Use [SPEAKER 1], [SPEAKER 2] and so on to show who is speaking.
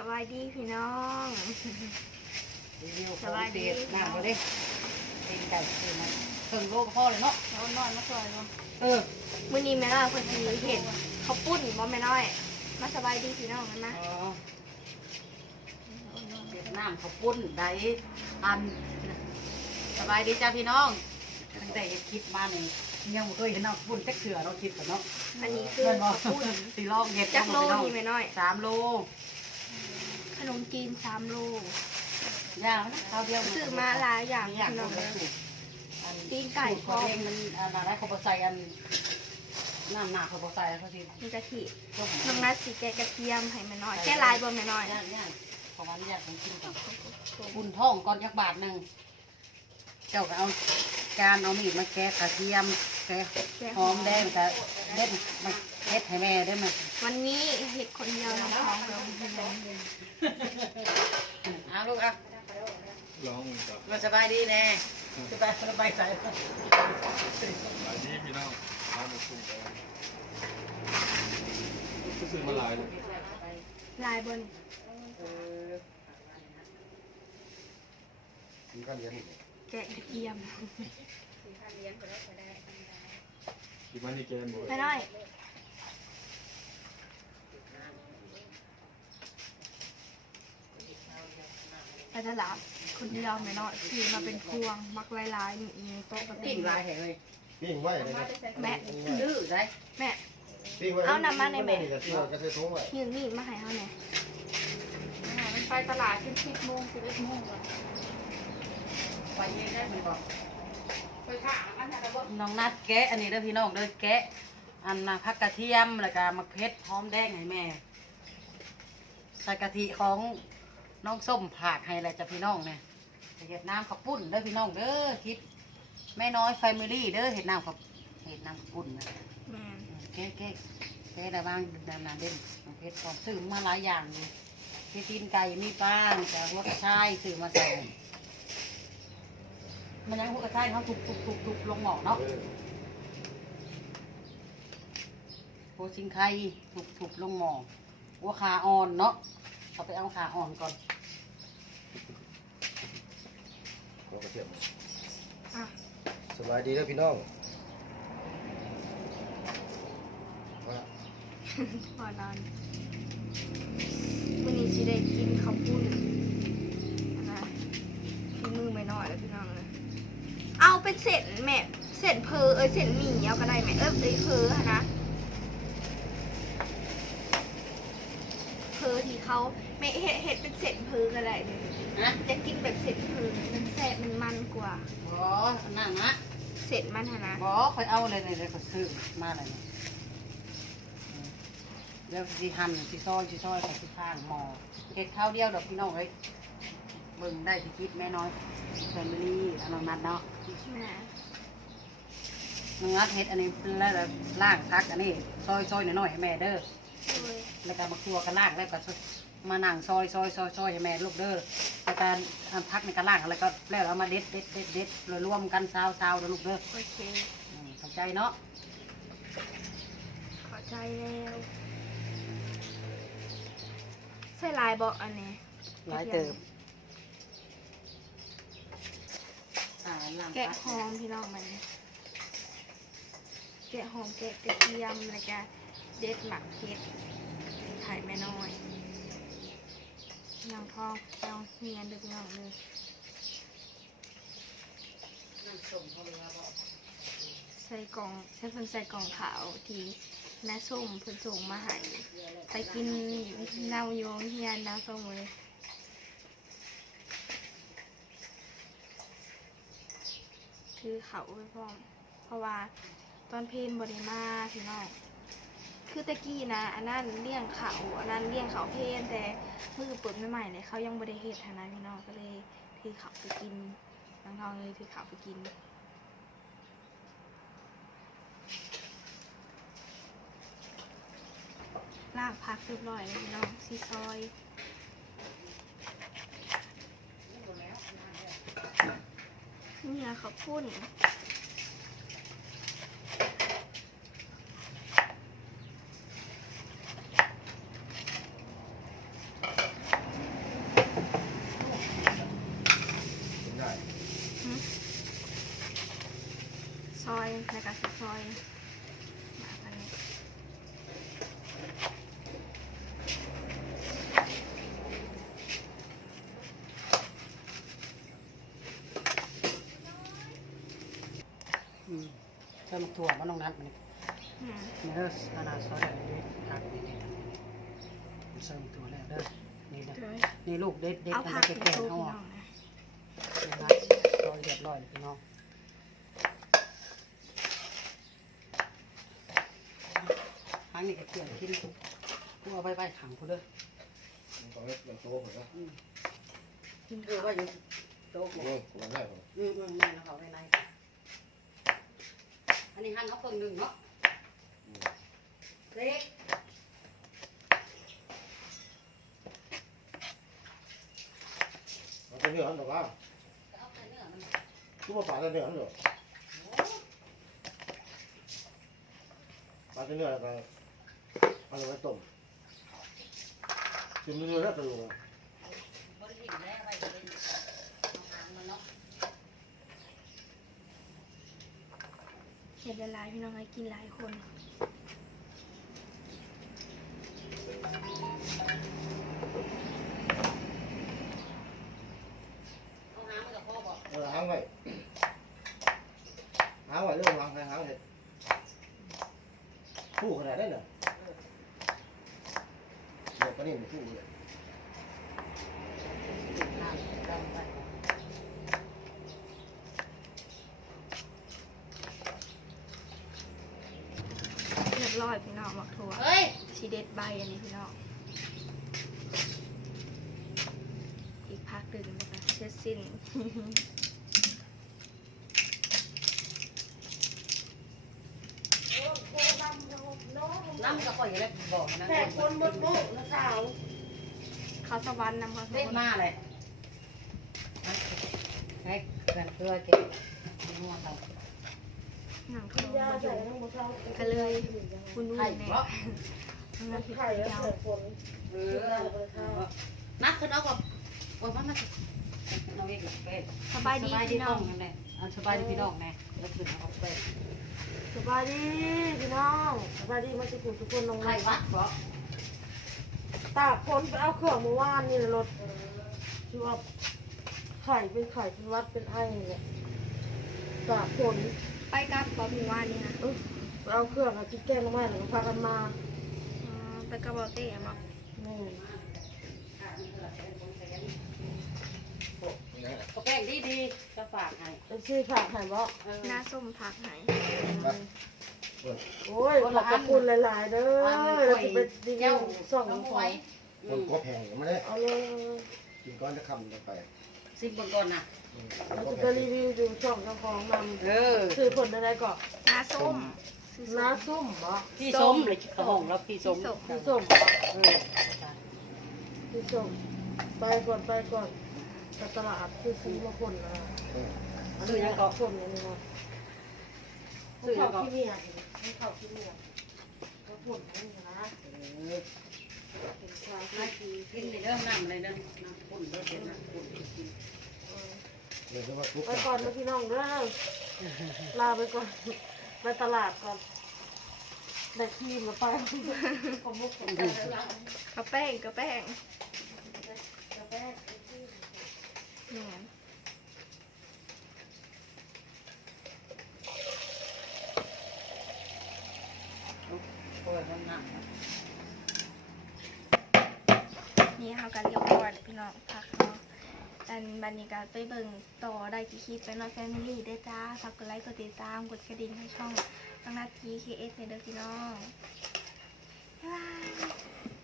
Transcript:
[SPEAKER 1] บายดีพี่น้อง
[SPEAKER 2] รีวิวของเด็ดน้ำมาดิเป็นไก่คือมันเครื่องโลกพ่อเลยเนาะ
[SPEAKER 1] น้อยมาซอยเนาะ
[SPEAKER 2] มื้
[SPEAKER 1] อนี้แม่ล่าพอดีเห็นเขาปุ้นบ่แม่น้อยมาสบายดีพี่น้องกันนะ
[SPEAKER 2] เด็ดน้ำข้าวปุ้นได้อันสบายดีจ้าพี่น้องตั้งแต่คิดมาเนี่ยยังไม่เคยเห็นน้ำปุ้นแค่เสือเราคิดกันเนาะ
[SPEAKER 1] อันนี้คือข้าวปุ้น
[SPEAKER 2] ตีลองเห็ด
[SPEAKER 1] จักโลนี่แม่น้อย
[SPEAKER 2] 3 โล
[SPEAKER 1] ขนมจีน3 โล
[SPEAKER 2] ย่างนะข้าวเดียว
[SPEAKER 1] ซื้อมาหลายอย่างพี่น้องตีนไก่
[SPEAKER 2] พอเองมันอะไรเขาบอใส่อันน้ำหนักเขาบอใส่เขาสิ
[SPEAKER 1] มีกะทิน้องนัดสีแกะกระเทียมให้แม่น้อยแกะลายบ่แม่น้อย
[SPEAKER 2] ย่างของวันอยากกินกับบุญท่องก่อน1 บาทเจ้าก็เอาการเอามีดมาแกะกระเทียมแกะหอมแดงแต่เด็ดมาเด็ดให้แม่ได้ไหม
[SPEAKER 1] วันนี้เห็ดคนเดียวน้องท้องเรา
[SPEAKER 2] เอาลูกอ่ะ
[SPEAKER 3] ลองก่อน
[SPEAKER 2] มันสบายดีแน่สบายใจ
[SPEAKER 3] สบายดีพี่น้องทานมาคุยกันก็ซื้อมาหลายเลย
[SPEAKER 1] ลายบนแกะกระเทียม
[SPEAKER 3] ที่มันนี่แกนบ่
[SPEAKER 1] ไปหน่อยไปตลาดคนเดียวไม่น้อยคือมาเป็นพวงมักลายๆนี่โต๊ะกระติ่ง
[SPEAKER 2] ลายแห่เลย
[SPEAKER 4] ปิ้งไว้เลย
[SPEAKER 1] แม่
[SPEAKER 2] ดื้อได้
[SPEAKER 1] แม่
[SPEAKER 4] ปิ้งไว้
[SPEAKER 1] เอานำมาในแม่
[SPEAKER 4] กระเทียมทุ่งไว้
[SPEAKER 1] ยืนมีดมาให้เขาเนี่ยมันไปตลาด10 โมง 11 โมงก่อน
[SPEAKER 2] ไปเย็นได้เหมือนกันน้องนัดแกะอันนี้เด้อพี่น้องเด้อแกะอันน่ะผักกระเทียมแล้วก็มะเขือหอมแดงให้แม่ใส่กะทิของน้องส้มผักให้อะไรจ้ะพี่น้องเนี่ยเห็ดน้ำข้าวปุ้นเด้อพี่น้องเด้อคิดแม่น้อยแฟมิลี่เด้อเห็ดน้ำข้าวปุ้นนะแกะอะไรบ้างนานๆเด่นมะเขือหอมซื้อมาหลายอย่างเลยที่ตีนไก่มีป้างแต่หัวกระชายซื้อมาใส่มันยังหัวกระชายเขาถูกลงหม้อเนาะโคชิงไข่ถูกลงหม้อหัวขาอ่อนเนาะเอาไปเอาขาอ่อนก่อน
[SPEAKER 4] กระเทียมสบายดีแล้วพี่น้อง
[SPEAKER 1] พอนอนวันนี้สิได้กินข้าวปุ้นนะพี่มือไม่น้อยแล้วพี่น้องเลยเอาเป็นเศษแม่เศษเพอเศษหมี่เอาก็ได้แม่เพอนะเพอที่เขาแม่เห็ดเป็นเศษเพอก็ได้เลยจะกินแบบเศษเพอมันแซ่บมันมันกว่า
[SPEAKER 2] บ่นั่งนะ
[SPEAKER 1] เศษมันนะ
[SPEAKER 2] บ่ค่อยเอาเลยเลยก็ซื้อมาเลยเดี๋ยวสิหั่นสิซอยใส่ที่ข้างหม้อเห็ดข้าวเดียวดอกพี่น้องเลยเบิ่งได้สิคิดแม่น้อยแฟมิลี่น้องนัดเนาะน้องนัดเห็ดอันนี้แล้วล่างพักอันนี้ซอยน้อยๆให้แม่เด้อแล้วก็มาครัวกันล่างแล้วก็มานั่งซอยให้แม่ลูกเด้อแล้วก็พักในกระล่างแล้วก็แล้วเอามาเด็ดรวมกันซาวลูกเด้อ
[SPEAKER 1] โอเค
[SPEAKER 2] เข้าใจเนาะ
[SPEAKER 1] เข้าใจแล้วใส่ลายบอกอันนี้
[SPEAKER 2] ลายเติม
[SPEAKER 1] แกะหอมพี่น้องมันแกะหอมแกะกระเทียมแล้วก็เด็ดหมักเห็ดไข่แม่น้อยน้ำทองเอาเฮียนดึกน้องเลยใส่กล่องใส่เพิ่นใส่กล่องขาวที่แม่ส้มเพิ่นส่งมาให้ไปกินเน่าโยงเฮียนน้ำส้มเลยคือเขาไว้พร้อมเพราะว่าตอนเพลนบริมาพี่น้องคือตะกี้นะอันนั้นเลี้ยงเขาอันนั้นเลี้ยงเขาเพลนแต่มือเปิดใหม่ๆเลยเขายังบริเหตุนะพี่น้องก็เลยถือเขาไปกินน้องทองเลยถือเขาไปกินลากพักเรียบร้อยเลยพี่น้องซีซอยนี่นะเขาพุ่น
[SPEAKER 2] หมกถั่วมันน้องนัดมัน
[SPEAKER 1] อืม
[SPEAKER 2] นี่เด้อขนาดซอยอะไรนี่ผักนี่ใส่หมกถั่วแล้วเด้อนี่เด้อ
[SPEAKER 1] เดี๋ยว
[SPEAKER 2] นี่ลูกเด็ดเด็ด
[SPEAKER 1] เอา
[SPEAKER 2] มัน
[SPEAKER 1] ผัก
[SPEAKER 2] จะ
[SPEAKER 1] ไป
[SPEAKER 2] แก่
[SPEAKER 1] สู้
[SPEAKER 2] เอา
[SPEAKER 1] พี่
[SPEAKER 2] อ
[SPEAKER 1] น้
[SPEAKER 2] อ
[SPEAKER 1] อก งนะ
[SPEAKER 2] นะครับซอยเรียบร้อยเลยพี่น้องหางนี่ก็เกี่ยวกินกูเอาไปขังกูเด้อ
[SPEAKER 4] ตอนนี้ยังโตเหมือนกัน
[SPEAKER 1] กิน
[SPEAKER 2] ว่าอยู่โต๊ะ
[SPEAKER 4] โอ้ยกูไม่ได้ผม
[SPEAKER 2] แม่เราเอาไว้ในอันนี้หั่นเอาครึ่งหนึ่งเนาะเล็ก
[SPEAKER 4] เราจะเนื้อหันหรอวะ
[SPEAKER 2] เอาใส่เนื้อมัน
[SPEAKER 4] กูมาปาดเนื้อหันหรอปาดเนื้อแล้วก็เอาไปต้มชิมเนื้อแล้วตัว
[SPEAKER 2] บริหิตแล้วไปเลยเอาหางมันเนาะ
[SPEAKER 1] เห็นละลายพี่น้องให้กินหลายคน
[SPEAKER 2] เอาหางมันกับพ่อบอก
[SPEAKER 4] หางไว้หางไว้เรื่องหางหางเห็ดคู่ขนาดนั้นเหรอเดี๋ยวก็นี่มันคู่เลย
[SPEAKER 2] หางดำไป
[SPEAKER 1] เรียบร้อยพี่น้องหมักถั่ว
[SPEAKER 2] เฮ้ย
[SPEAKER 1] ชีเด็ดใบอันนี้พี่น้องอีกพักหนึ่งนะคะเสร็จสิ้น
[SPEAKER 2] น้ำกับพ่ออยู่แล้วบอกนะ
[SPEAKER 5] แขกคนบดโบกนะสาว
[SPEAKER 1] เขาสวรรค์นำเขาส
[SPEAKER 2] เล็ก
[SPEAKER 1] วรรค์
[SPEAKER 2] มากเลยเฮ้ยเกลือเกลือเก็บนัวเรา
[SPEAKER 1] หนังถั่วย
[SPEAKER 5] า
[SPEAKER 1] มาอ
[SPEAKER 5] ใส่
[SPEAKER 1] ยู่
[SPEAKER 5] ทั้งหมดเท่า
[SPEAKER 1] ก็เลยคุณนุ่
[SPEAKER 2] ไข่
[SPEAKER 1] นแน่
[SPEAKER 2] เพราะ
[SPEAKER 1] มาผิด
[SPEAKER 5] ไข่แล้ว
[SPEAKER 1] ยาว
[SPEAKER 5] ใส่ฝน
[SPEAKER 2] นักขึ้นเอากับโอ้ยมันเอาเองเป็ด
[SPEAKER 1] สบายดีพี่น้อง
[SPEAKER 2] นั่นแหละเอาสบายดีพี่น้องแน่แล้วขึ้นเอาเป็ด
[SPEAKER 5] สบายดีพี่น้องสบายดีมาทุกคนลง
[SPEAKER 2] ไข่วัดเพราะ
[SPEAKER 5] ตากคนไปเอาเครื่องเมื่อวานนี่รถชื่อว่าไข่เป็นไข่เป็นวัดเป็นไอ้เนี่ยตากคน
[SPEAKER 1] ไปกับบอกหมู่ว่านนี่นะ
[SPEAKER 5] ไปเอาเครื่องเอากิ๊กแก้งมาแล้วก็พากันมา
[SPEAKER 1] ไปกับบอเต้บอก
[SPEAKER 5] นี่
[SPEAKER 2] ก็แป้งดีๆจะฝากให้
[SPEAKER 5] เป็นชื่อฝากไข่บ่
[SPEAKER 1] หน้าส้มผักไหน
[SPEAKER 5] โอ้ยขอบพระคุณหลายๆเด้อเราจะเป็นรีวิวส่องของ
[SPEAKER 4] คนก็แพงอย่างไม่ได้
[SPEAKER 5] เอาเลย
[SPEAKER 4] กินก้อนจะคำลงไป
[SPEAKER 2] ซิมก่อนนะ
[SPEAKER 5] เราจะไปรีวิวดูช่องเจ้าของน
[SPEAKER 2] เออ
[SPEAKER 5] ำซื้อผลอะไรก่อน
[SPEAKER 1] หน้าส้มซื้อส้ม
[SPEAKER 5] น้าส้มบ่
[SPEAKER 2] พี่ส้มเลยกระห้องแล้วพี่ส้ม
[SPEAKER 5] พี่ส้มบ่
[SPEAKER 2] เออ
[SPEAKER 5] พี่ส้มไปก่อนไปตลาดซื้อซื้อมาคนนะคนอันนี้นะเขาที่เมียเขาที่เมียเขาผลนี่นะเป็นชาวที่ดี
[SPEAKER 2] กินในเรื่องน้ำเลยเรื่องน้ำปุ่นเรื่องน้ำปุ่นกิน
[SPEAKER 4] เดี๋ยวจะว่าทุก
[SPEAKER 5] ไปก่อนนะพี่น้องเด้อลาไปก่อนไปตลาดก่อนได้ทีมมาไปผมมุกผมใจแล้ว
[SPEAKER 1] กระแป้งกระแป้ง
[SPEAKER 5] กาแฟ
[SPEAKER 1] เนี่ย
[SPEAKER 2] โอ้ยน้ำน้ำ
[SPEAKER 1] นี่เขากันเรียบร้อยแล้วพี่น้องพักเนาะอันบันนี้ก็ไปเบิ่งต่อได้กี่คลิปไปน้อยแฟมิลี่ได้จ้าฝากกดไลค์กดติดตามกดกระดิ่งให้ช่องตั้งหน้าที่ KS ในเด้อพี่น้องบ๊ายบาย